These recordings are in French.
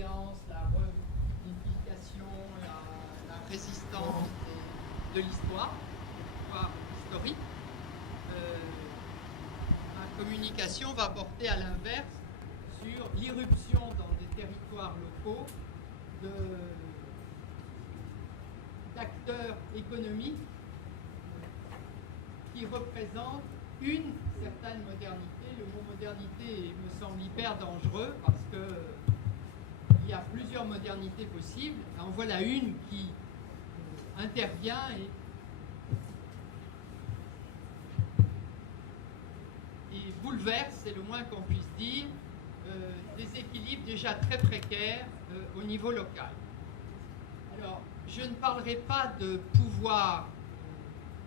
résilience, la reunification, la résistance de l'histoire historique. La communication va porter à l'inverse sur l'irruption dans des territoires locaux d'acteurs économiques qui représentent une certaine modernité. Le mot modernité me semble hyper dangereux parce qu'il y a plusieurs modernités possibles. En voilà une qui intervient et bouleverse, c'est le moins qu'on puisse dire, des équilibres déjà très précaires au niveau local. Alors, je ne parlerai pas de pouvoir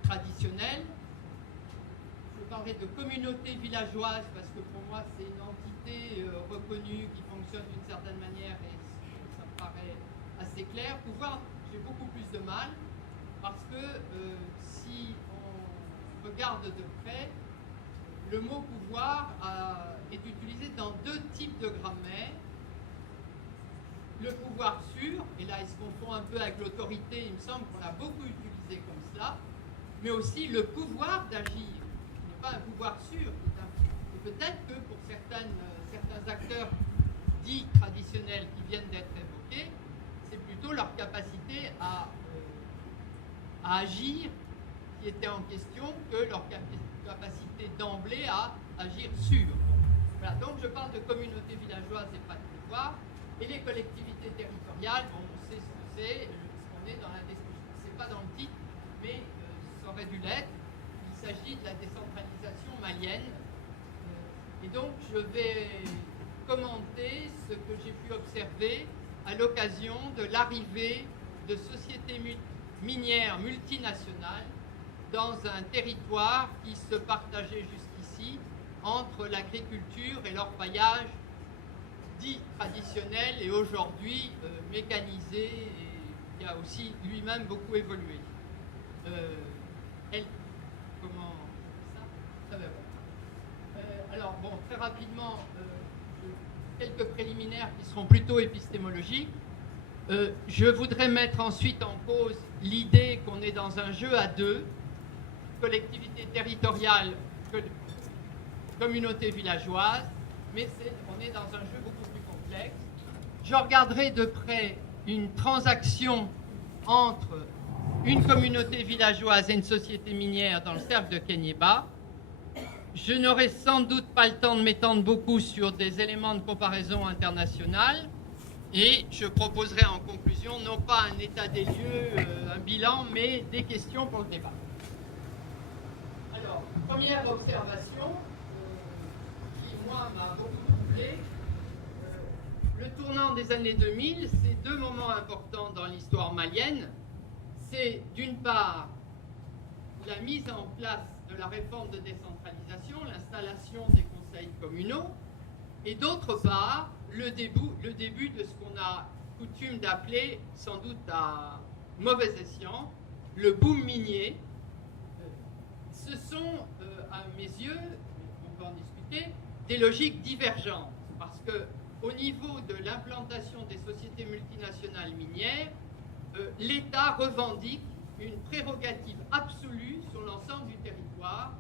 traditionnel, je parlerai de communauté villageoise parce que pour moi c'est une entité reconnue qui fonctionne d'une certaine manière et ça me paraît assez clair. Pouvoir, j'ai beaucoup plus de mal parce que si on regarde de près, le mot pouvoir est utilisé dans deux types de grammaire. Le pouvoir sûr, et là il se confond un peu avec l'autorité, il me semble qu'on l'a beaucoup utilisé comme cela, mais aussi le pouvoir d'agir, qui n'est pas un pouvoir sûr. Et peut-être que pour certains acteurs dits traditionnels qui viennent d'être évoqués, c'est plutôt leur capacité à agir qui était en question que leur capacité d'emblée à agir sûr. Voilà, donc je parle de communauté villageoise et pas de pouvoir. Et les collectivités territoriales, bon, on sait ce que c'est, on est dans la c'est pas dans le titre, mais ça aurait dû l'être. Il s'agit de la décentralisation malienne. Et donc je vais commenter ce que j'ai pu observer à l'occasion de l'arrivée de sociétés minières multinationales dans un territoire qui se partageait jusqu'ici entre l'agriculture et l'orpaillage dit traditionnel et aujourd'hui mécanisé et qui a aussi lui-même beaucoup évolué. Comment ça va alors bon, très rapidement, quelques préliminaires qui seront plutôt épistémologiques. Je voudrais mettre ensuite en cause l'idée qu'on est dans un jeu à deux, collectivité territoriale, communauté villageoise, mais on est dans un jeu beaucoup plus complexe. Je regarderai de près une transaction entre une communauté villageoise et une société minière dans le cercle de Kenyeba. Je n'aurai sans doute pas le temps de m'étendre beaucoup sur des éléments de comparaison internationale et je proposerai en conclusion non pas un état des lieux, un bilan, mais des questions pour le débat. Alors, première observation qui, moi, m'a beaucoup troublé. Le tournant des années 2000, c'est deux moments importants dans l'histoire malienne. C'est d'une part la mise en place de la réforme de décentralisation, l'installation des conseils communaux, et d'autre part le début de ce qu'on a coutume d'appeler, sans doute à mauvais escient, le boom minier. Ce sont, à mes yeux, on peut en discuter, des logiques divergentes, parce que au niveau de l'implantation des sociétés multinationales minières, l'État revendique une prérogative absolue sur l'ensemble du territoire,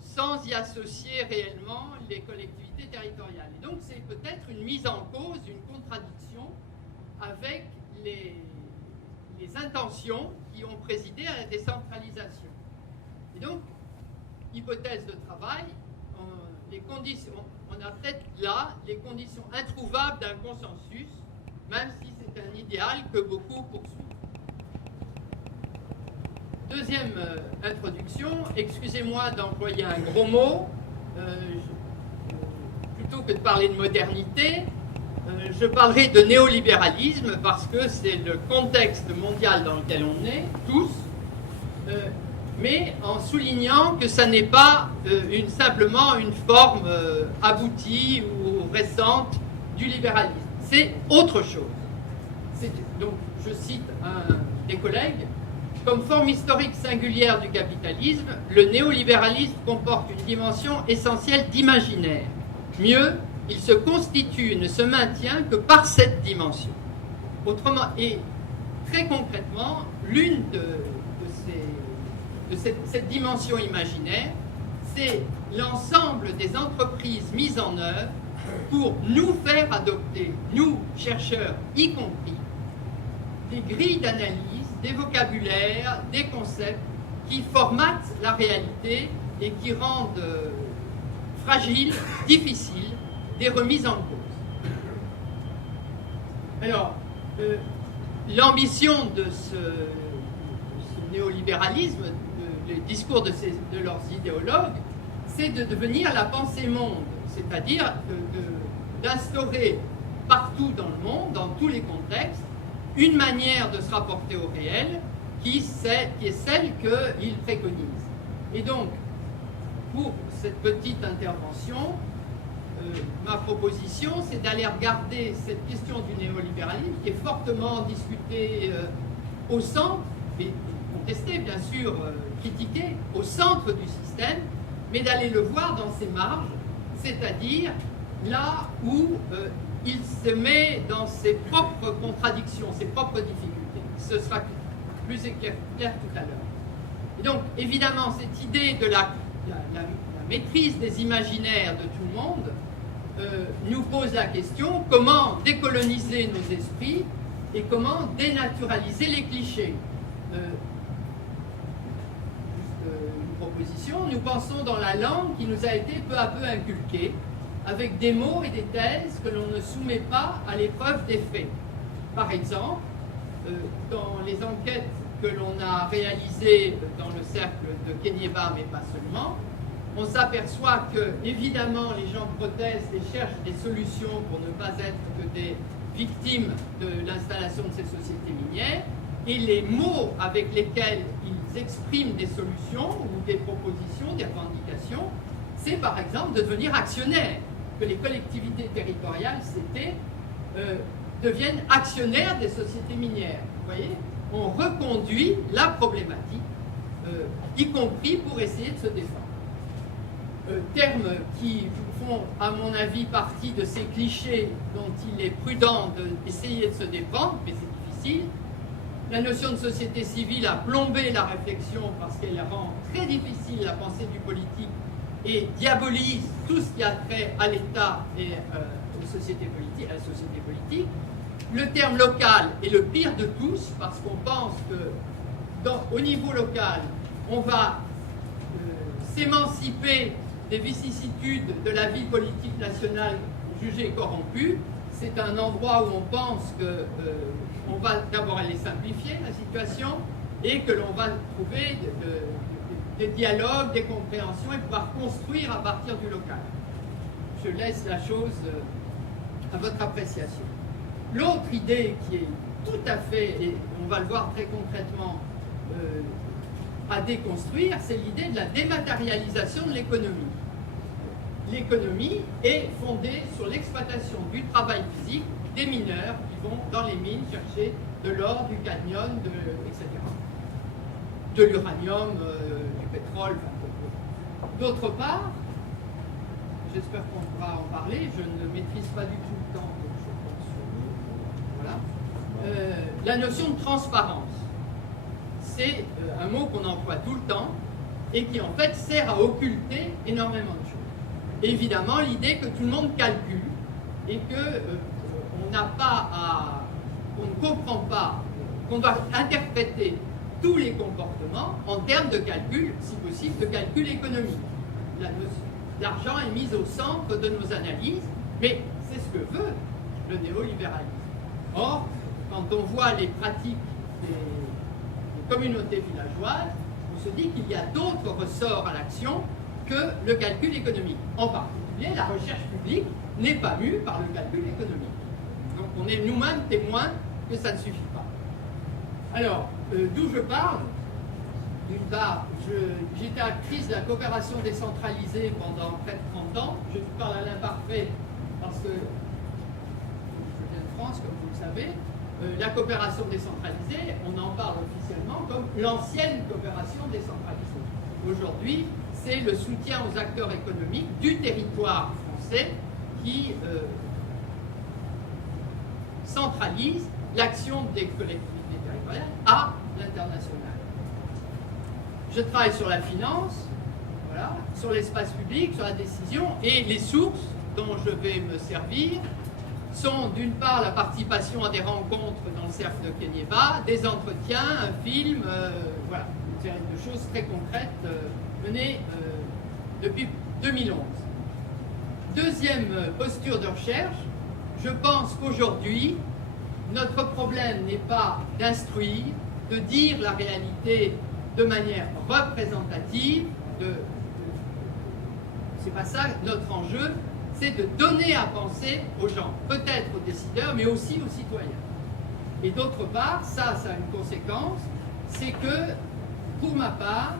sans y associer réellement les collectivités territoriales. Et donc c'est peut-être une mise en cause, une contradiction avec les intentions qui ont présidé à la décentralisation. Et donc, hypothèse de travail, on a peut-être là les conditions introuvables d'un consensus, même si c'est un idéal que beaucoup poursuivent. Deuxième introduction, excusez-moi d'employer un gros mot, plutôt que de parler de modernité, je parlerai de néolibéralisme parce que c'est le contexte mondial dans lequel on est, tous, mais en soulignant que ça n'est pas simplement une forme aboutie ou récente du libéralisme. C'est autre chose. Donc, je cite un des collègues, comme forme historique singulière du capitalisme, le néolibéralisme comporte une dimension essentielle d'imaginaire. Mieux, il se constitue et ne se maintient que par cette dimension. Autrement, et très concrètement, l'une de cette dimension imaginaire, c'est l'ensemble des entreprises mises en œuvre pour nous faire adopter, nous, chercheurs y compris, des grilles d'analyse, des vocabulaires, des concepts qui formatent la réalité et qui rendent fragile, difficile, des remises en cause. Alors, l'ambition de ce néolibéralisme, le discours de leurs idéologues, c'est de devenir la pensée monde, c'est-à-dire d'instaurer partout dans le monde, dans tous les contextes, une manière de se rapporter au réel qui est celle qu'ils préconisent. Et donc, pour cette petite intervention, ma proposition, c'est d'aller regarder cette question du néolibéralisme qui est fortement discutée au centre, et contestée bien sûr, critiquée, au centre du système, mais d'aller le voir dans ses marges, c'est-à-dire là où il se met dans ses propres contradictions, ses propres difficultés. Ce sera plus clair tout à l'heure. Et donc, évidemment, cette idée de la maîtrise des imaginaires de tout le monde nous pose la question comment décoloniser nos esprits et comment dénaturaliser les clichés. Une proposition, nous pensons dans la langue qui nous a été peu à peu inculquée, avec des mots et des thèses que l'on ne soumet pas à l'épreuve des faits. Par exemple, dans les enquêtes que l'on a réalisées dans le cercle de Kenyeba, mais pas seulement, on s'aperçoit que, évidemment, les gens protestent et cherchent des solutions pour ne pas être que des victimes de l'installation de ces sociétés minières, et les mots avec lesquels ils expriment des solutions ou des propositions, des revendications, c'est par exemple de devenir actionnaire, que les collectivités territoriales, deviennent actionnaires des sociétés minières. Vous voyez, on reconduit la problématique, y compris pour essayer de se défendre. Termes qui font, à mon avis, partie de ces clichés dont il est prudent d'essayer de se défendre, mais c'est difficile. La notion de société civile a plombé la réflexion parce qu'elle rend très difficile la pensée du politique et diabolise tout ce qui a trait à l'État et à la société politique. Le terme local est le pire de tous parce qu'on pense que au niveau local, on va s'émanciper des vicissitudes de la vie politique nationale jugée corrompue. C'est un endroit où on pense qu'on va d'abord aller simplifier la situation et que l'on va trouver des dialogues, des compréhensions et pouvoir construire à partir du local. Je laisse la chose à votre appréciation. L'autre idée qui est tout à fait, et on va le voir très concrètement, à déconstruire, c'est l'idée de la dématérialisation de l'économie. L'économie est fondée sur l'exploitation du travail physique des mineurs qui vont dans les mines chercher de l'or, du cadmium, etc. De l'uranium, du pétrole. D'autre part, j'espère qu'on pourra en parler, je ne maîtrise pas du tout le temps, donc je pense sur voilà. La notion de transparence. C'est un mot qu'on emploie tout le temps et qui en fait sert à occulter énormément de choses. Évidemment, l'idée que tout le monde calcule et qu'on n'a pas qu'on ne comprend pas, qu'on doit interpréter tous les comportements en termes de calcul, si possible, de calcul économique. L'argent est mis au centre de nos analyses, mais c'est ce que veut le néolibéralisme. Or, quand on voit les pratiques des communautés villageoises, on se dit qu'il y a d'autres ressorts à l'action que le calcul économique. En particulier, la recherche publique n'est pas mue par le calcul économique. Donc on est nous-mêmes témoins que ça ne suffit pas. Alors, d'où je parle? D'une part, j'étais actrice de la coopération décentralisée pendant près de 30 ans. Je parle à l'imparfait parce que je viens de France, comme vous le savez. La coopération décentralisée, on en parle officiellement comme l'ancienne coopération décentralisée. Aujourd'hui, c'est le soutien aux acteurs économiques du territoire français qui centralise l'action des collectivités territoriales à l'international. Je travaille sur la finance, voilà, sur l'espace public, sur la décision, et les sources dont je vais me servir sont d'une part la participation à des rencontres dans le cercle de Kéniéba, des entretiens, un film, voilà, une série de choses très concrètes menées depuis 2011. Deuxième posture de recherche, je pense qu'aujourd'hui, notre problème n'est pas d'instruire, de dire la réalité de manière représentative, c'est pas ça notre enjeu, c'est de donner à penser aux gens, peut-être aux décideurs, mais aussi aux citoyens. Et d'autre part, ça a une conséquence, c'est que, pour ma part,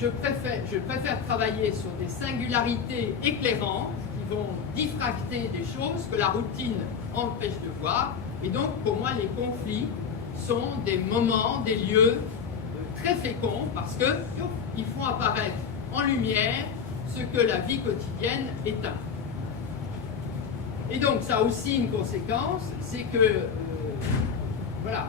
je préfère travailler sur des singularités éclairantes qui vont diffracter des choses que la routine empêche de voir. Et donc, pour moi, les conflits sont des moments, des lieux très féconds parce qu'ils font apparaître en lumière ce que la vie quotidienne éteint. Et donc, ça a aussi une conséquence, c'est que, voilà,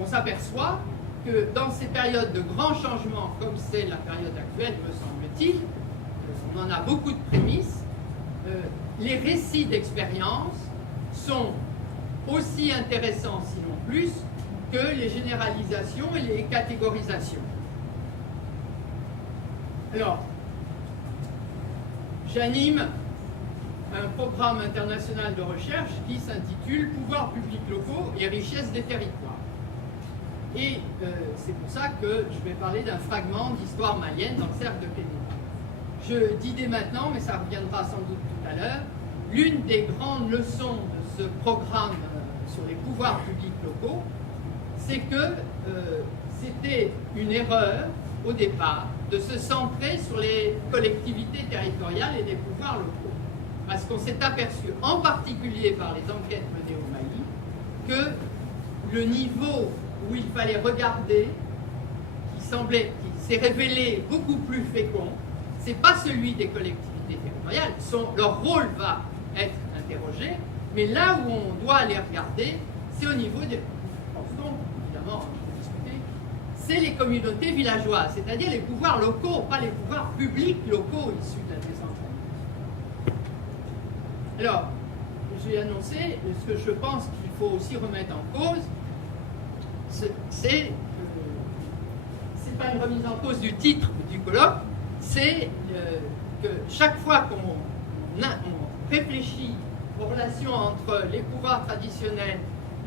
on s'aperçoit que dans ces périodes de grands changements, comme c'est la période actuelle, me semble-t-il, on en a beaucoup de prémices, les récits d'expérience sont aussi intéressants, sinon plus, que les généralisations et les catégorisations. Alors, j'anime un programme international de recherche qui s'intitule « Pouvoirs publics locaux et richesse des territoires ». Et c'est pour ça que je vais parler d'un fragment d'histoire malienne dans le cercle de Kéniéba. Je dis dès maintenant, mais ça reviendra sans doute tout à l'heure, l'une des grandes leçons de ce programme sur les pouvoirs publics locaux, c'est que c'était une erreur au départ de se centrer sur les collectivités territoriales et les pouvoirs locaux. Parce qu'on s'est aperçu, en particulier par les enquêtes menées au Mali, que le niveau où il fallait regarder, qui s'est révélé beaucoup plus fécond, c'est pas celui des collectivités territoriales. Leur rôle va être interrogé, mais là où on doit aller regarder, c'est au niveau des... Donc, évidemment, c'est les communautés villageoises, c'est-à-dire les pouvoirs locaux, pas les pouvoirs publics locaux issus de la décentralisation. Alors, j'ai annoncé ce que je pense qu'il faut aussi remettre en cause, c'est pas une remise en cause du titre du colloque, c'est que chaque fois qu'on réfléchit aux relations entre les pouvoirs traditionnels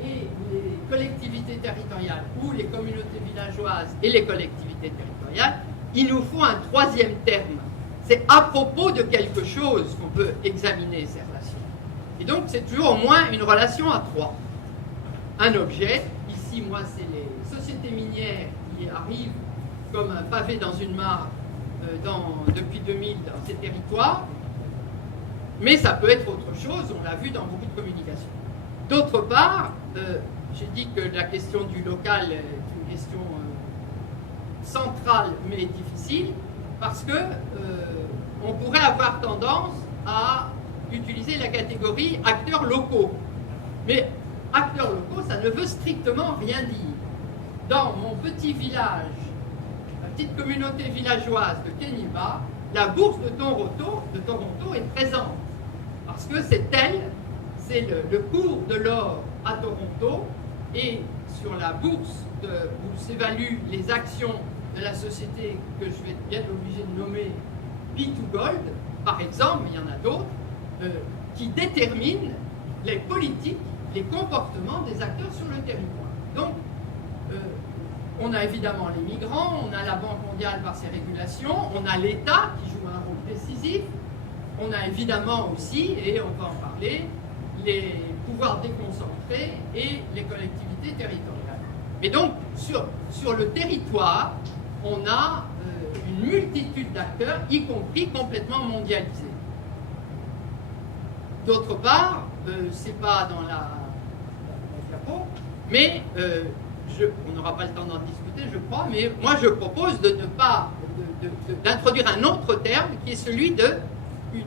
et les collectivités territoriales ou les communautés villageoises et les collectivités territoriales, il nous faut un troisième terme. C'est à propos de quelque chose qu'on peut examiner ces relations. Et donc, c'est toujours au moins une relation à trois. Un objet, ici, moi, c'est les sociétés minières qui arrivent comme un pavé dans une mare depuis 2000 dans ces territoires, mais ça peut être autre chose, on l'a vu dans beaucoup de communications. D'autre part, j'ai dit que la question du local est une question centrale mais difficile, parce que on pourrait avoir tendance à utiliser la catégorie acteurs locaux. Mais acteurs locaux, ça ne veut strictement rien dire. Dans mon petit village, la petite communauté villageoise de Kéniéba, la bourse de Toronto est présente. Parce que c'est le cours de l'or à Toronto, et sur la bourse où s'évaluent les actions de la société que je vais bien obligé de nommer B2Gold, par exemple, mais il y en a d'autres, qui déterminent les politiques, les comportements des acteurs sur le territoire. Donc, on a évidemment les migrants, on a la Banque mondiale par ses régulations, on a l'État qui joue un rôle décisif, on a évidemment aussi, et on va en parler, les pouvoirs déconcentrés et les collectivités territoriales. Et donc, sur le territoire, on a une multitude d'acteurs, y compris complètement mondialisés. D'autre part, c'est pas dans la diapo, mais on n'aura pas le temps d'en discuter, je crois, mais moi je propose d'introduire un autre terme qui est celui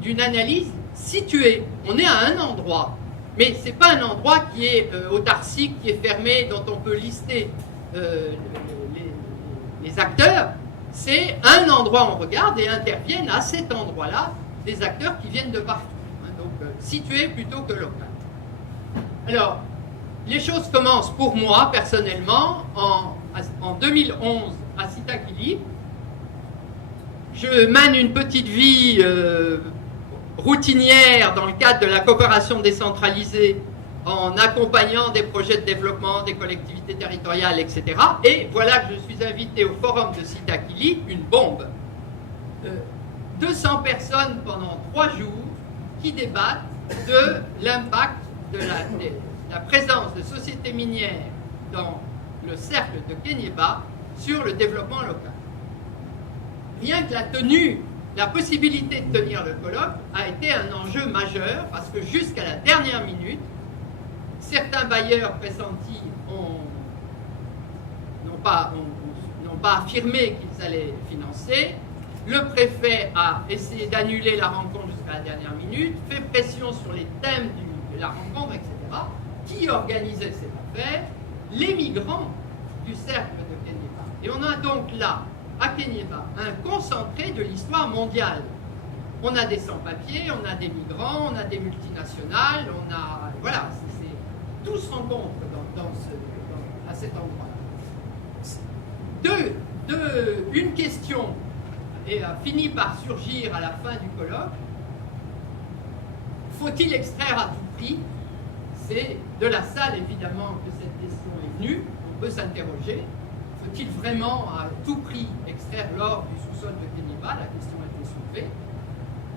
d'une analyse situé, on est à un endroit, mais ce n'est pas un endroit qui est autarcique, qui est fermé, dont on peut lister les acteurs. C'est un endroit où on regarde et interviennent à cet endroit-là des acteurs qui viennent de partout. Donc situé plutôt que local. Alors, les choses commencent pour moi, personnellement, en 2011 à Sitakili. Je mène une petite vie routinière dans le cadre de la coopération décentralisée en accompagnant des projets de développement des collectivités territoriales, etc. Et voilà que je suis invité au forum de Sitakili, une bombe. 200 personnes pendant 3 jours qui débattent de l'impact de la présence de sociétés minières dans le cercle de Kéniéba sur le développement local. Rien que la possibilité de tenir le colloque a été un enjeu majeur parce que jusqu'à la dernière minute, certains bailleurs pressentis n'ont pas affirmé qu'ils allaient financer. Le préfet a essayé d'annuler la rencontre jusqu'à la dernière minute, fait pression sur les thèmes de la rencontre, etc. Qui organisait cette affaire? Les migrants du cercle de Kéniéba. Et on a donc là, à Kéniéba, un concentré de l'histoire mondiale. On a des sans-papiers, on a des migrants, on a des multinationales, on a... Voilà, tout se rencontre à cet endroit-là. Une question a fini par surgir à la fin du colloque. Faut-il extraire à tout prix? C'est de la salle, évidemment, que cette question est venue. On peut s'interroger. Faut-il vraiment à tout prix extraire l'or du sous-sol de Kéniéba? La question a été soulevée.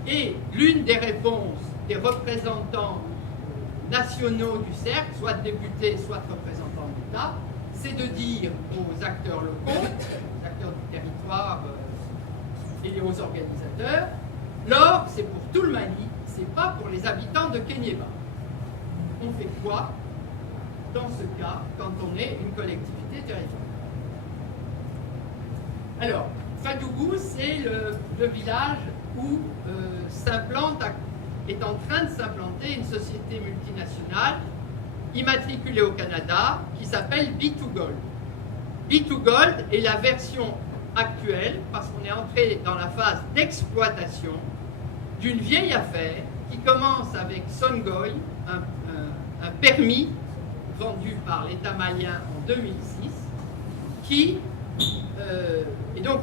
Et l'une des réponses des représentants nationaux du cercle, soit députés, soit représentants de l'État, c'est de dire aux acteurs locaux, aux acteurs du territoire et aux organisateurs, l'or, c'est pour tout le Mali, c'est pas pour les habitants de Kéniéba. On fait quoi dans ce cas quand on est une collectivité territoriale? Alors, Fadougou, c'est le village où est en train de s'implanter une société multinationale immatriculée au Canada qui s'appelle B2Gold. B2Gold est la version actuelle, parce qu'on est entré dans la phase d'exploitation d'une vieille affaire qui commence avec Songoy, un permis vendu par l'État malien en 2006, et donc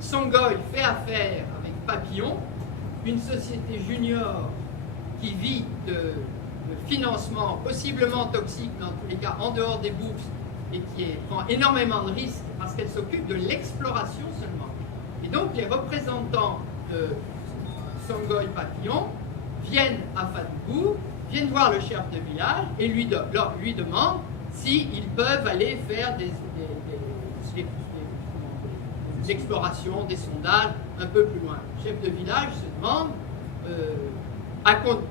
Songoy fait affaire avec Papillon, une société junior qui vit de financement possiblement toxique, dans tous les cas en dehors des bourses, et qui prend énormément de risques parce qu'elle s'occupe de l'exploration seulement. Et donc les représentants de Songoy Papillon viennent à Fadougou, viennent voir le chef de village et lui demandent s'ils peuvent aller faire des explorations, des sondages un peu plus loin. Le chef de village se demande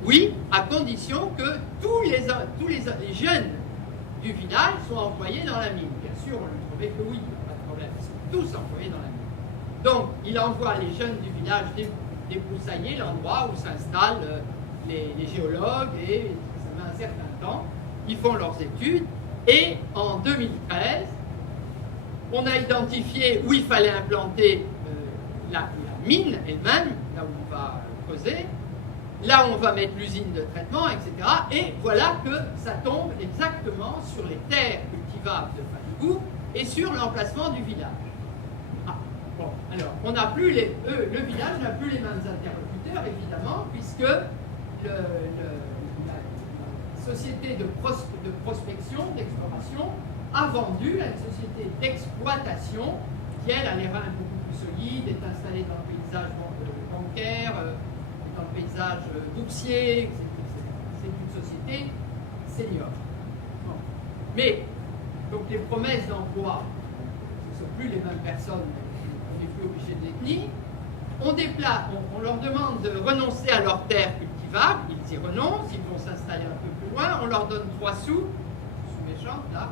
oui, à condition que tous les jeunes du village soient employés dans la mine. Bien sûr, on lui trouvait que oui, pas de problème, ils sont tous employés dans la mine. Donc, il envoie les jeunes du village débroussailler l'endroit où s'installent les géologues, et ça met un certain temps, ils font leurs études, et en 2013, on a identifié où il fallait implanter la mine elle-même, là où on va creuser, là où on va mettre l'usine de traitement, etc. Et voilà que ça tombe exactement sur les terres cultivables de Fadougou et sur l'emplacement du village. Ah, bon, alors, on n'a plus le village n'a plus les mêmes interlocuteurs, évidemment, puisque la société de prospection, d'exploration, a vendu à une société d'exploitation qui, elle, a les reins beaucoup plus solides, est installée dans le paysage bancaire, dans le paysage boursier, etc. C'est une société senior. Bon. Mais, donc les promesses d'emploi, ce ne sont plus les mêmes personnes, on n'est plus obligé de les tenir. On leur demande de renoncer à leurs terres cultivables, ils y renoncent, ils vont s'installer un peu plus loin, on leur donne 3 sous, sous méchante là,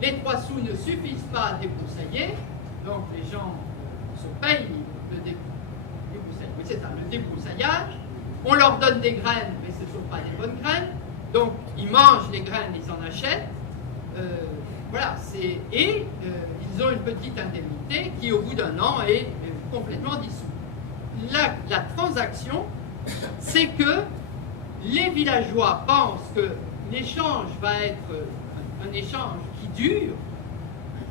les 3 sous ne suffisent pas à débroussailler, donc les gens se payent le débroussaillage. Oui, c'est ça, le débroussaillage. On leur donne des graines, mais ce ne sont pas des bonnes graines. Donc, ils mangent les graines, ils en achètent. Voilà, ils ont une petite indemnité qui, au bout d'un an, est complètement dissoute. La transaction, c'est que les villageois pensent que l'échange va être un échange qui dure.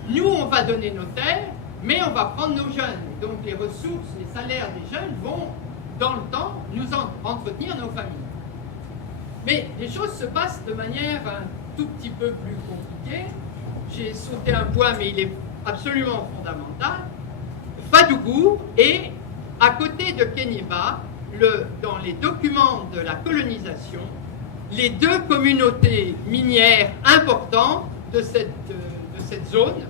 Nous, on va donner nos terres, mais on va prendre nos jeunes. Donc, les ressources, les salaires des jeunes vont, dans le temps, nous entretenir nos familles. Mais les choses se passent de manière un tout petit peu plus compliquée. J'ai sauté un point, mais il est absolument fondamental. Fadougour est à côté de Kéniéba, dans les documents de la colonisation, les deux communautés minières importantes de cette zone.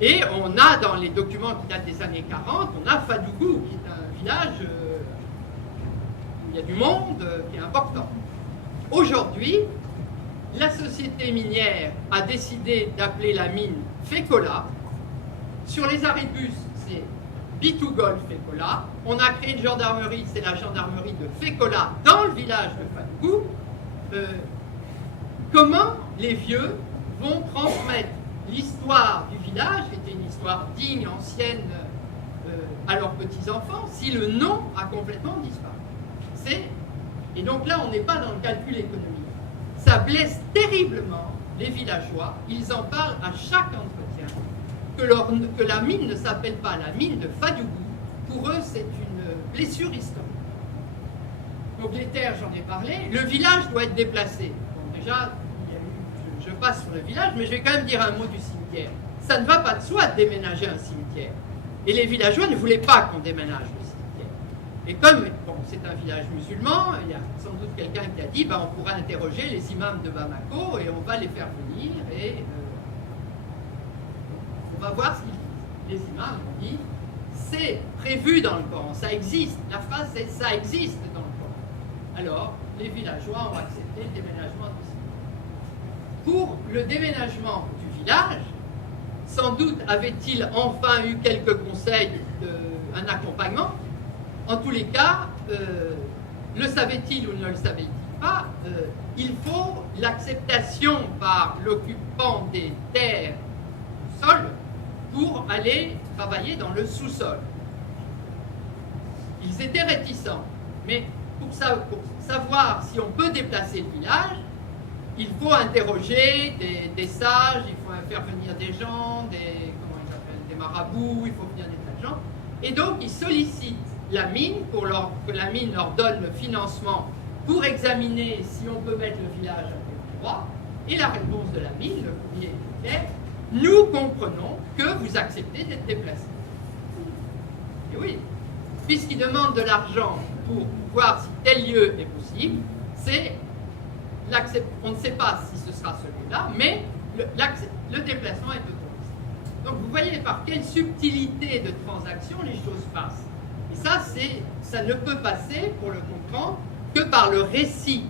Et on a dans les documents qui datent des années 40, on a Fadougour, qui est un village où il y a du monde, qui est important. Aujourd'hui, la société minière a décidé d'appeler la mine Fécola. Sur les arrêbus, c'est Bitougol Fécola. On a créé une gendarmerie, c'est la gendarmerie de Fécola dans le village de Fadougour. Comment les vieux vont transmettre l'histoire du village, qui était une histoire digne, ancienne, à leurs petits-enfants, si le nom a complètement disparu. Et donc là, on n'est pas dans le calcul économique. Ça blesse terriblement les villageois. Ils en parlent à chaque entretien. Que la mine ne s'appelle pas la mine de Fadougour, pour eux, c'est une blessure historique. Donc les terres, j'en ai parlé. Le village doit être déplacé. Bon, déjà, je passe sur le village, mais je vais quand même dire un mot du cimetière. Ça ne va pas de soi de déménager un cimetière. Et les villageois ne voulaient pas qu'on déménage le cimetière. Et comme c'est un village musulman, il y a sans doute quelqu'un qui a dit on pourra interroger les imams de Bamako et on va les faire venir et on va voir ce qu'ils disent. Les imams ont dit c'est prévu dans le Coran, ça existe. La phrase c'est ça existe dans le Coran. Alors les villageois ont accepté le déménagement du cimetière. Pour le déménagement du village, sans doute avait-il enfin eu quelques conseils, un accompagnement. En tous les cas, le savait-il ou ne le savait-il pas, il faut l'acceptation par l'occupant des terres du sol pour aller travailler dans le sous-sol. Ils étaient réticents, mais pour savoir si on peut déplacer le village, il faut interroger des sages, il faut faire venir des gens, des marabouts, il faut venir des tas de gens. Et donc, ils sollicitent la mine pour que la mine leur donne le financement pour examiner si on peut mettre le village à quel endroit. Et la réponse de la mine, le courrier est clair, nous comprenons que vous acceptez d'être déplacé. Et oui, puisqu'ils demandent de l'argent pour voir si tel lieu est possible, on ne sait pas si ce sera celui-là, mais le déplacement est autorisé. Donc vous voyez par quelle subtilité de transaction les choses passent. Et ça ne peut passer, pour le comprendre, que par le récit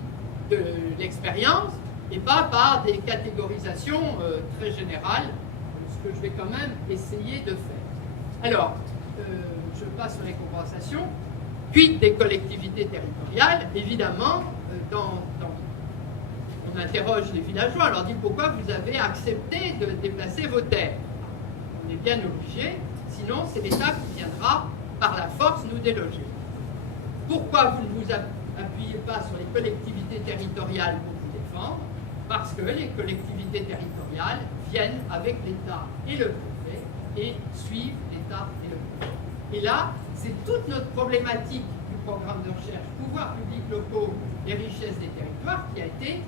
de l'expérience et pas par des catégorisations très générales, ce que je vais quand même essayer de faire. Alors, je passe sur les compensations. Puis des collectivités territoriales, évidemment, on interroge les villageois, on leur dit pourquoi vous avez accepté de déplacer vos terres. On est bien obligé, sinon c'est l'État qui viendra par la force nous déloger. Pourquoi vous ne vous appuyez pas sur les collectivités territoriales pour vous défendre? Parce que les collectivités territoriales viennent avec l'État et le préfet et suivent l'État et le préfet. Et là, c'est toute notre problématique du programme de recherche pouvoirs publics locaux et richesses des territoires qui a été,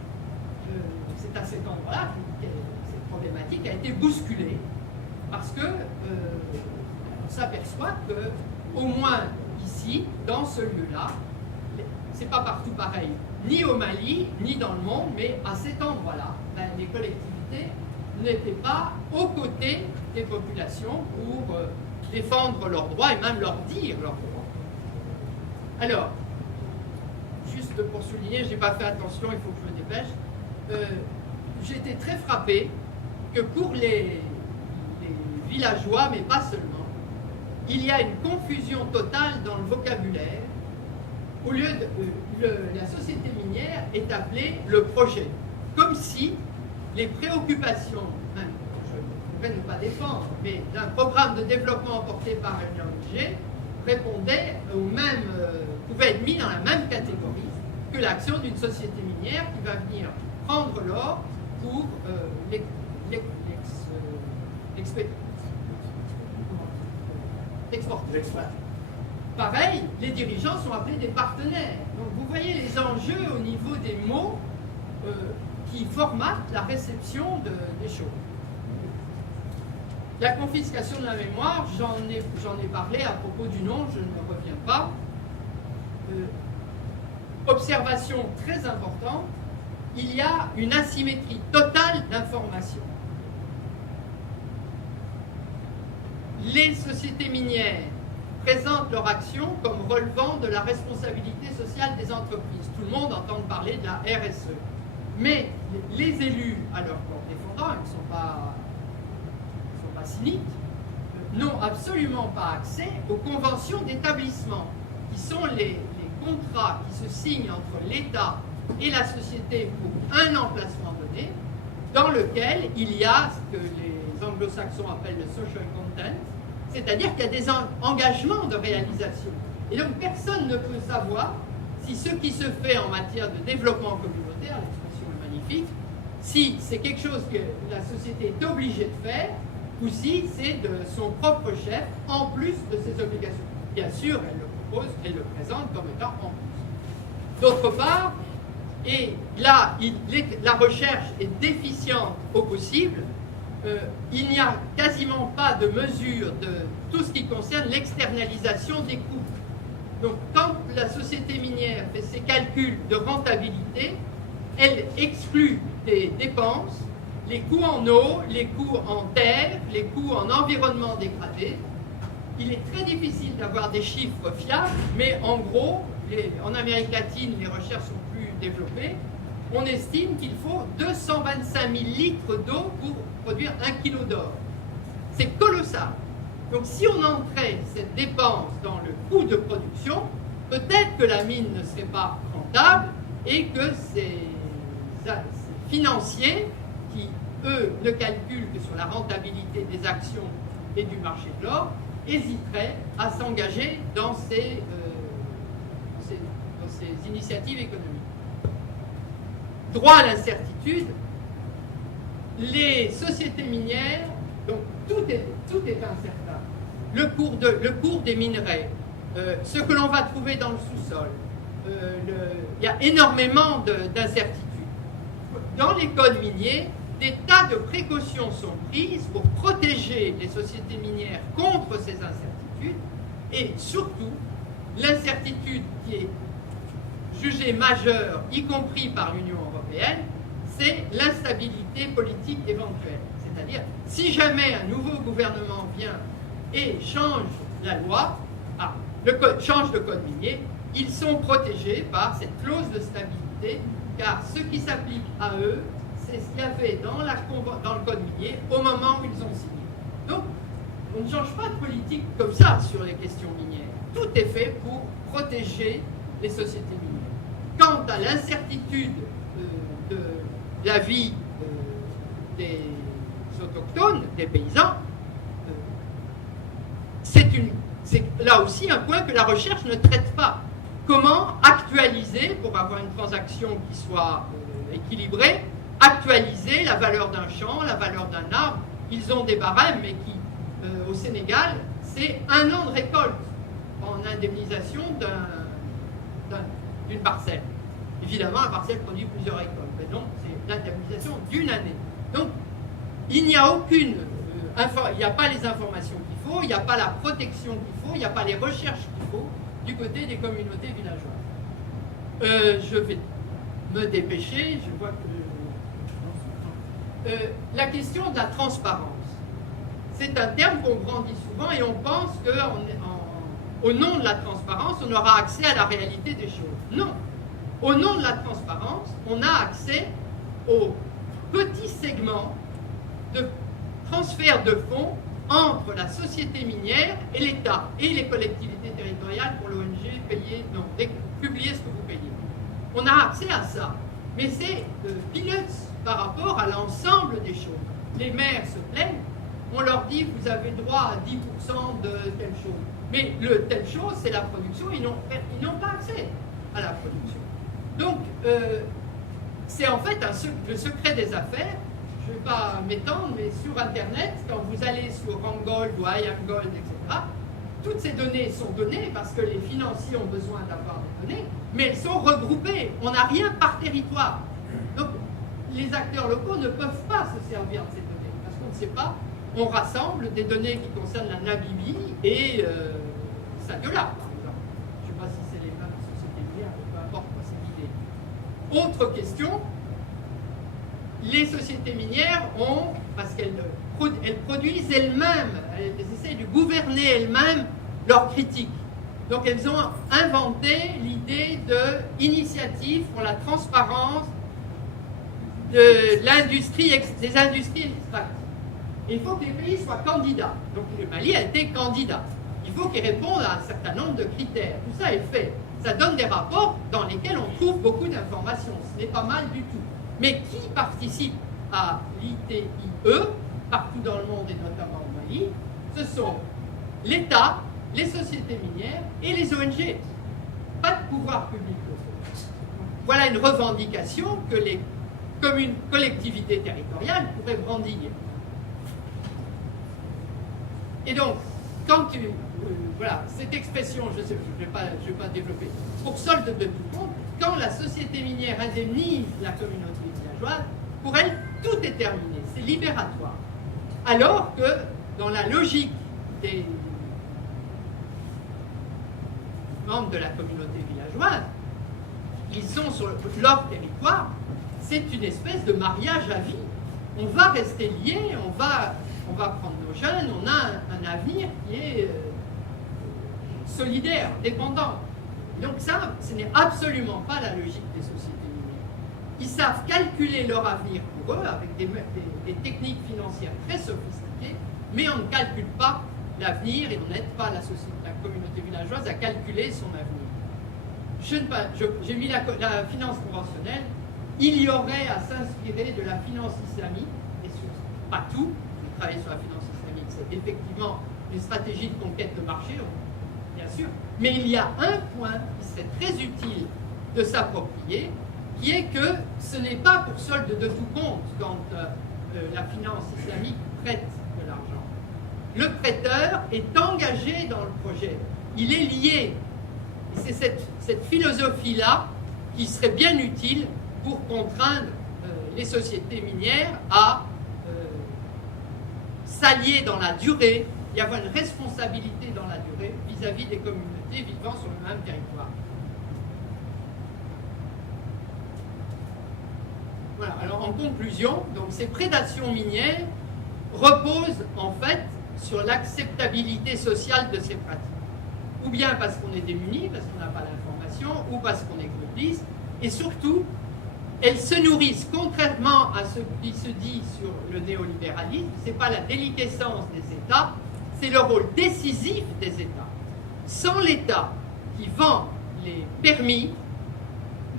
c'est à cet endroit-là que cette problématique a été bousculée parce que on s'aperçoit que, au moins ici, dans ce lieu-là, c'est pas partout pareil, ni au Mali, ni dans le monde, mais à cet endroit-là, les collectivités n'étaient pas aux côtés des populations pour défendre leurs droits et même leur dire leurs droits. Alors, juste pour souligner, je n'ai pas fait attention, il faut que je me dépêche, j'ai été très frappé que pour les villageois, mais pas seulement, il y a une confusion totale dans le vocabulaire au lieu de la société minière est appelée le projet. Comme si les préoccupations, je ne pourrais ne pas défendre, mais d'un programme de développement porté par une ONG répondait au même, pouvait être mis dans la même catégorie que l'action d'une société minière qui va venir prendre l'or pour l'exporter. Pareil, les dirigeants sont appelés des partenaires. Donc vous voyez les enjeux au niveau des mots qui formatent la réception des choses. La confiscation de la mémoire, j'en ai parlé à propos du nom, je ne reviens pas. Observation très importante, il y a une asymétrie totale d'informations. Les sociétés minières présentent leur action comme relevant de la responsabilité sociale des entreprises. Tout le monde entend parler de la RSE. Mais les élus, à leur corps défendant, ils ne sont pas cyniques, n'ont absolument pas accès aux conventions d'établissement, qui sont les contrats qui se signent entre l'État et la société pour un emplacement donné, dans lequel il y a ce que les anglo-saxons appellent le social content, c'est-à-dire qu'il y a des engagements de réalisation. Et donc personne ne peut savoir si ce qui se fait en matière de développement communautaire, l'expression est magnifique, si c'est quelque chose que la société est obligée de faire, ou si c'est de son propre chef, en plus de ses obligations. Bien sûr, elle le propose, elle le présente comme étant en plus. D'autre part, et là, la recherche est déficiente au possible, il n'y a quasiment pas de mesure de tout ce qui concerne l'externalisation des coûts. Donc, quand la société minière fait ses calculs de rentabilité, elle exclut des dépenses, les coûts en eau, les coûts en terre, les coûts en environnement dégradé. Il est très difficile d'avoir des chiffres fiables, mais en gros, en Amérique latine, les recherches sont plus développées. On estime qu'il faut 225 000 litres d'eau pour produire 1 kilo d'or. C'est colossal. Donc si on entrait cette dépense dans le coût de production, peut-être que la mine ne serait pas rentable et que ces financiers qui, eux, ne calculent que sur la rentabilité des actions et du marché de l'or, hésiteraient à s'engager dans ces initiatives économiques. Droit à l'incertitude, les sociétés minières, donc tout est incertain. Le cours des minerais, ce que l'on va trouver dans le sous-sol, il y a énormément d'incertitudes. Dans les codes miniers, des tas de précautions sont prises pour protéger les sociétés minières contre ces incertitudes et surtout l'incertitude qui est jugée majeure, y compris par l'Union européenne, c'est l'instabilité politique éventuelle. C'est-à-dire, si jamais un nouveau gouvernement vient et change la loi, change le code minier, ils sont protégés par cette clause de stabilité, car ce qui s'applique à eux, c'est ce qu'il y avait dans le code minier au moment où ils ont signé. Donc, on ne change pas de politique comme ça sur les questions minières. Tout est fait pour protéger les sociétés minières. Quant à l'incertitude de la vie des autochtones, des paysans, c'est là aussi un point que la recherche ne traite pas. Comment actualiser, pour avoir une transaction qui soit équilibrée, actualiser la valeur d'un champ, la valeur d'un arbre. Ils ont des barèmes, mais qui, au Sénégal, c'est 1 an de récolte en indemnisation d'une parcelle. Évidemment, la parcelle produit plusieurs récoltes, mais donc c'est l'indemnisation d'une année. Donc, il n'y a aucune, il n'y a pas les informations qu'il faut, il n'y a pas la protection qu'il faut, il n'y a pas les recherches qu'il faut du côté des communautés villageoises. Je vais me dépêcher, je vois que... la question de la transparence. C'est un terme qu'on brandit souvent et on pense qu'au nom de la transparence, on aura accès à la réalité des choses. Non. Au nom de la transparence, on a accès aux petits segments de transfert de fonds entre la société minière et l'État et les collectivités territoriales pour l'ONG payées, publiez ce que vous payez. On a accès à ça, mais c'est peanuts par rapport à l'ensemble des choses. Les maires se plaignent, on leur dit vous avez droit à 10% de telle chose. Mais telle chose, c'est la production, ils n'ont pas accès à la production. Donc, c'est en fait le secret des affaires. Je ne vais pas m'étendre, mais sur Internet, quand vous allez sur Randgold ou IamGold, etc., toutes ces données sont données parce que les financiers ont besoin d'avoir des données, mais elles sont regroupées. On n'a rien par territoire. Donc, les acteurs locaux ne peuvent pas se servir de ces données parce qu'on ne sait pas. On rassemble des données qui concernent la Namibie et Sadiola, par exemple. Je ne sais pas si c'est les mêmes sociétés minières, mais peu importe, c'est l'idée. Autre question, les sociétés minières ont, parce qu'elles produisent elles-mêmes, elles essaient de gouverner elles-mêmes leurs critiques. Donc elles ont inventé l'idée d'initiatives pour la transparence de l'industrie, des industries extractives. Il faut que les pays soient candidats. Donc le Mali a été candidat. Il faut qu'il réponde à un certain nombre de critères. Tout ça est fait. Ça donne des rapports dans lesquels on trouve beaucoup d'informations. Ce n'est pas mal du tout. Mais qui participe à l'ITIE, partout dans le monde et notamment au Mali? Ce sont l'État, les sociétés minières et les ONG. Pas de pouvoir public locaux. Voilà une revendication que les collectivités territoriales pourraient brandir. Et donc, quand voilà, cette expression, je ne vais pas développer, pour solde de tout compte, quand la société minière indemnise la communauté villageoise, pour elle, tout est terminé, c'est libératoire. Alors que, dans la logique des membres de la communauté villageoise, ils sont sur leur territoire, c'est une espèce de mariage à vie. On va rester liés, on va prendre nos jeunes, on a un avenir qui est solidaire, dépendant. Donc ça, ce n'est absolument pas la logique des sociétés minières. Ils savent calculer leur avenir pour eux avec des techniques financières très sophistiquées, mais on ne calcule pas l'avenir et on n'aide pas la communauté villageoise à calculer son avenir. J'ai mis la finance conventionnelle. Il y aurait à s'inspirer de la finance islamique, et pas tout. Travailler sur la finance islamique, c'est effectivement une stratégie de conquête de marché, bien sûr, mais il y a un point qui serait très utile de s'approprier, qui est que ce n'est pas pour solde de tout compte quand la finance islamique prête de l'argent. Le prêteur est engagé dans le projet, il est lié. Et c'est cette philosophie-là qui serait bien utile pour contraindre les sociétés minières à s'allier dans la durée, y avoir une responsabilité dans la durée vis-à-vis des communautés vivant sur le même territoire. Voilà, alors en conclusion, donc ces prédations minières reposent en fait sur l'acceptabilité sociale de ces pratiques. Ou bien parce qu'on est démuni, parce qu'on n'a pas l'information, ou parce qu'on est complice, et surtout, elles se nourrissent, contrairement à ce qui se dit sur le néolibéralisme, ce n'est pas la déliquescence des États, c'est le rôle décisif des États. Sans l'État qui vend les permis,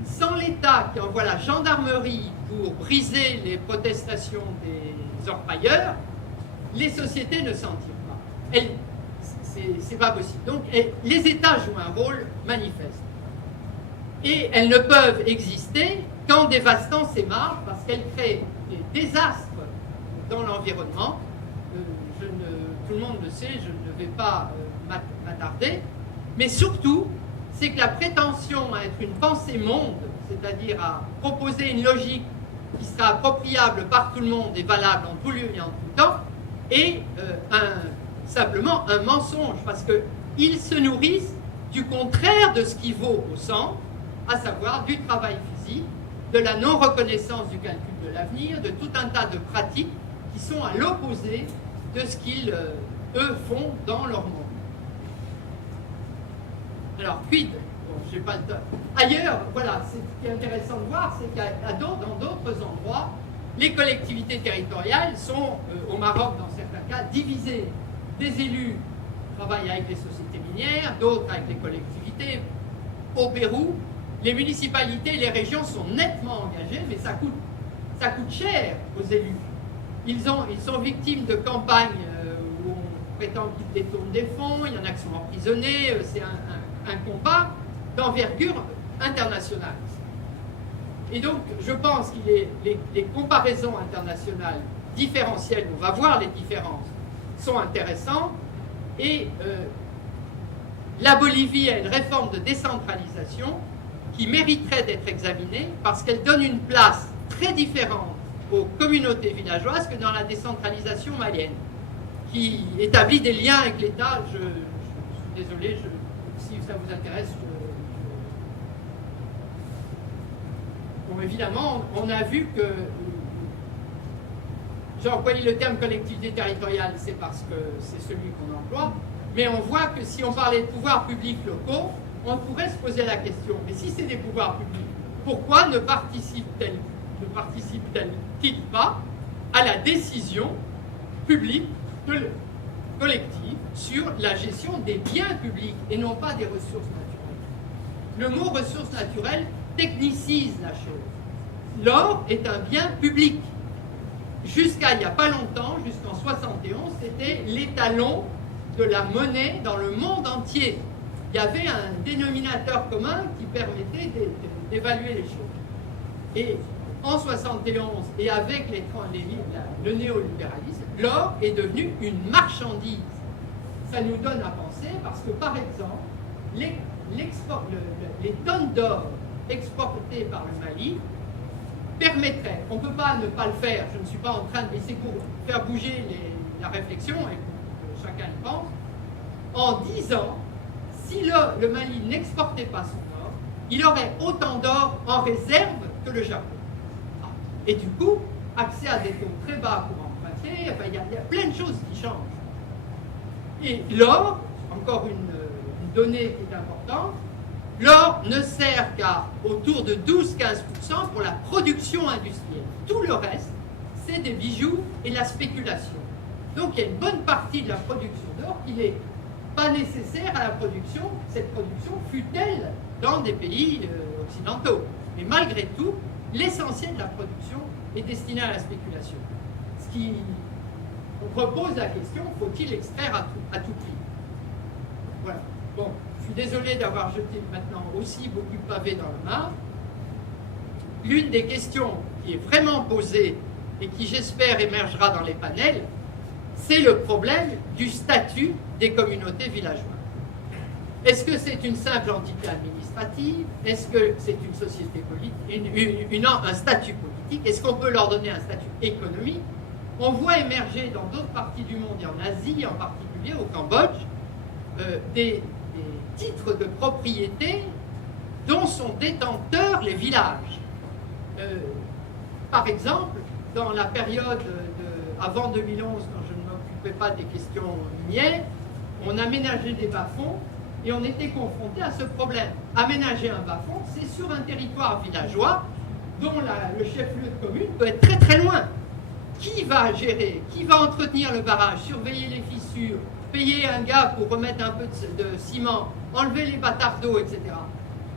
sans l'État qui envoie la gendarmerie pour briser les protestations des orpailleurs, les sociétés ne s'en tirent pas. C'est pas possible. Donc, les États jouent un rôle manifeste. Et elles ne peuvent exister qu'en dévastant ces marges, parce qu'elles créent des désastres dans l'environnement. Tout le monde le sait, je ne vais pas m'attarder. Mais surtout, c'est que la prétention à être une pensée monde, c'est-à-dire à proposer une logique qui sera appropriable par tout le monde et valable en tout lieu et en tout temps, est simplement un mensonge, parce qu'ils se nourrissent du contraire de ce qui vaut au centre, à savoir du travail physique, de la non-reconnaissance du calcul de l'avenir, de tout un tas de pratiques qui sont à l'opposé de ce qu'ils, eux, font dans leur monde. Alors, quid? Bon, j'ai pas le temps. Ailleurs, voilà, ce qui est intéressant de voir, c'est qu'à dans d'autres endroits, les collectivités territoriales sont, au Maroc, dans certains cas, divisées. Des élus travaillent avec les sociétés minières, d'autres avec les collectivités. au Pérou, les municipalités et les régions sont nettement engagées, mais ça coûte cher aux élus. Ils sont victimes de campagnes où on prétend qu'ils détournent des fonds, il y en a qui sont emprisonnés, c'est un combat d'envergure internationale. Et donc, je pense que les comparaisons internationales différentielles, on va voir les différences, sont intéressantes. Et la Bolivie a une réforme de décentralisation qui mériterait d'être examinée parce qu'elle donne une place très différente aux communautés villageoises que dans la décentralisation malienne, qui établit des liens avec l'État. Je suis désolé, si ça vous intéresse, bon, évidemment, on a vu que j'ai employé le terme collectivité territoriale, c'est parce que c'est celui qu'on emploie, mais on voit que si on parlait de pouvoirs publics locaux, on pourrait se poser la question, mais si c'est des pouvoirs publics, pourquoi ne participent-ils pas à la décision publique collective sur la gestion des biens publics et non pas des ressources naturelles? Le mot ressources naturelles technicise la chose. L'or est un bien public. Jusqu'à il n'y a pas longtemps, jusqu'en 71, c'était l'étalon de la monnaie dans le monde entier. Il y avait un dénominateur commun qui permettait d'évaluer les choses. Et en 71, et avec le néolibéralisme, l'or est devenu une marchandise. Ça nous donne à penser parce que, par exemple, les tonnes d'or exportées par le Mali permettraient, on ne peut pas ne pas le faire, je ne suis pas en train de laisser pour faire bouger la réflexion, et que chacun y pense, en 10 ans, si le Mali n'exportait pas son or, il aurait autant d'or en réserve que le Japon. Et du coup, accès à des taux très bas pour emprunter, enfin, il y a plein de choses qui changent. Et l'or, encore une donnée qui est importante, l'or ne sert qu'à autour de 12-15% pour la production industrielle. Tout le reste, c'est des bijoux et la spéculation. Donc il y a une bonne partie de la production d'or qui n'est pas nécessaire à la production. Cette production fut-elle dans des pays occidentaux. Mais malgré tout, l'essentiel de la production est destiné à la spéculation. Ce qui repose la question, faut-il extraire à tout prix? Voilà. Bon, je suis désolé d'avoir jeté maintenant aussi beaucoup de pavés dans le marbre. L'une des questions qui est vraiment posée et qui, j'espère, émergera dans les panels, c'est le problème du statut des communautés villageoises. Est-ce que c'est une simple entité administrative? Est-ce que c'est une société politique, un statut politique? Est-ce qu'on peut leur donner un statut économique? On voit émerger dans d'autres parties du monde, et en Asie en particulier, au Cambodge, des titres de propriété dont sont détenteurs les villages. Par exemple, dans la période avant 2011, quand je ne m'occupais pas des questions minières, on aménageait des bas-fonds et on était confronté à ce problème. Aménager un bas-fond, c'est sur un territoire villageois dont le chef-lieu de commune peut être très très loin. Qui va gérer? Qui va entretenir le barrage? Surveiller les fissures? Payer un gars pour remettre un peu de ciment? Enlever les bâtards d'eau, etc.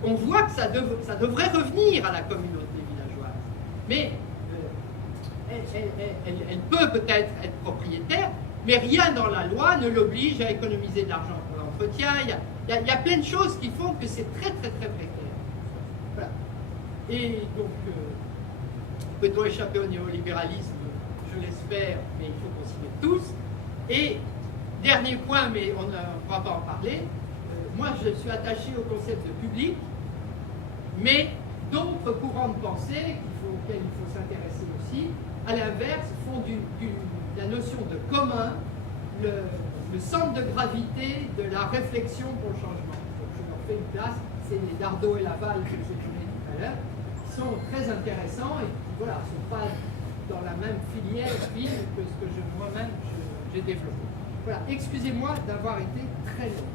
On voit que ça devrait revenir à la communauté villageoise. Mais elle peut peut-être être propriétaire, mais rien dans la loi ne l'oblige à économiser de l'argent pour l'entretien. Il y a plein de choses qui font que c'est très très très précaire. Voilà. Et donc, peut-on échapper au néolibéralisme? Je l'espère, mais il faut qu'on s'y mette tous. Et dernier point, mais on ne pourra pas en parler, moi je suis attaché au concept de public, mais d'autres courants de pensée auxquels il faut s'intéresser aussi, à l'inverse, font de la notion de commun le centre de gravité de la réflexion pour le changement. Donc je leur fais une place, c'est les Dardot et Laval que j'ai donnés tout à l'heure, qui sont très intéressants et qui voilà, ne sont pas dans la même filière que ce que moi-même j'ai développé. Voilà, excusez-moi d'avoir été très long.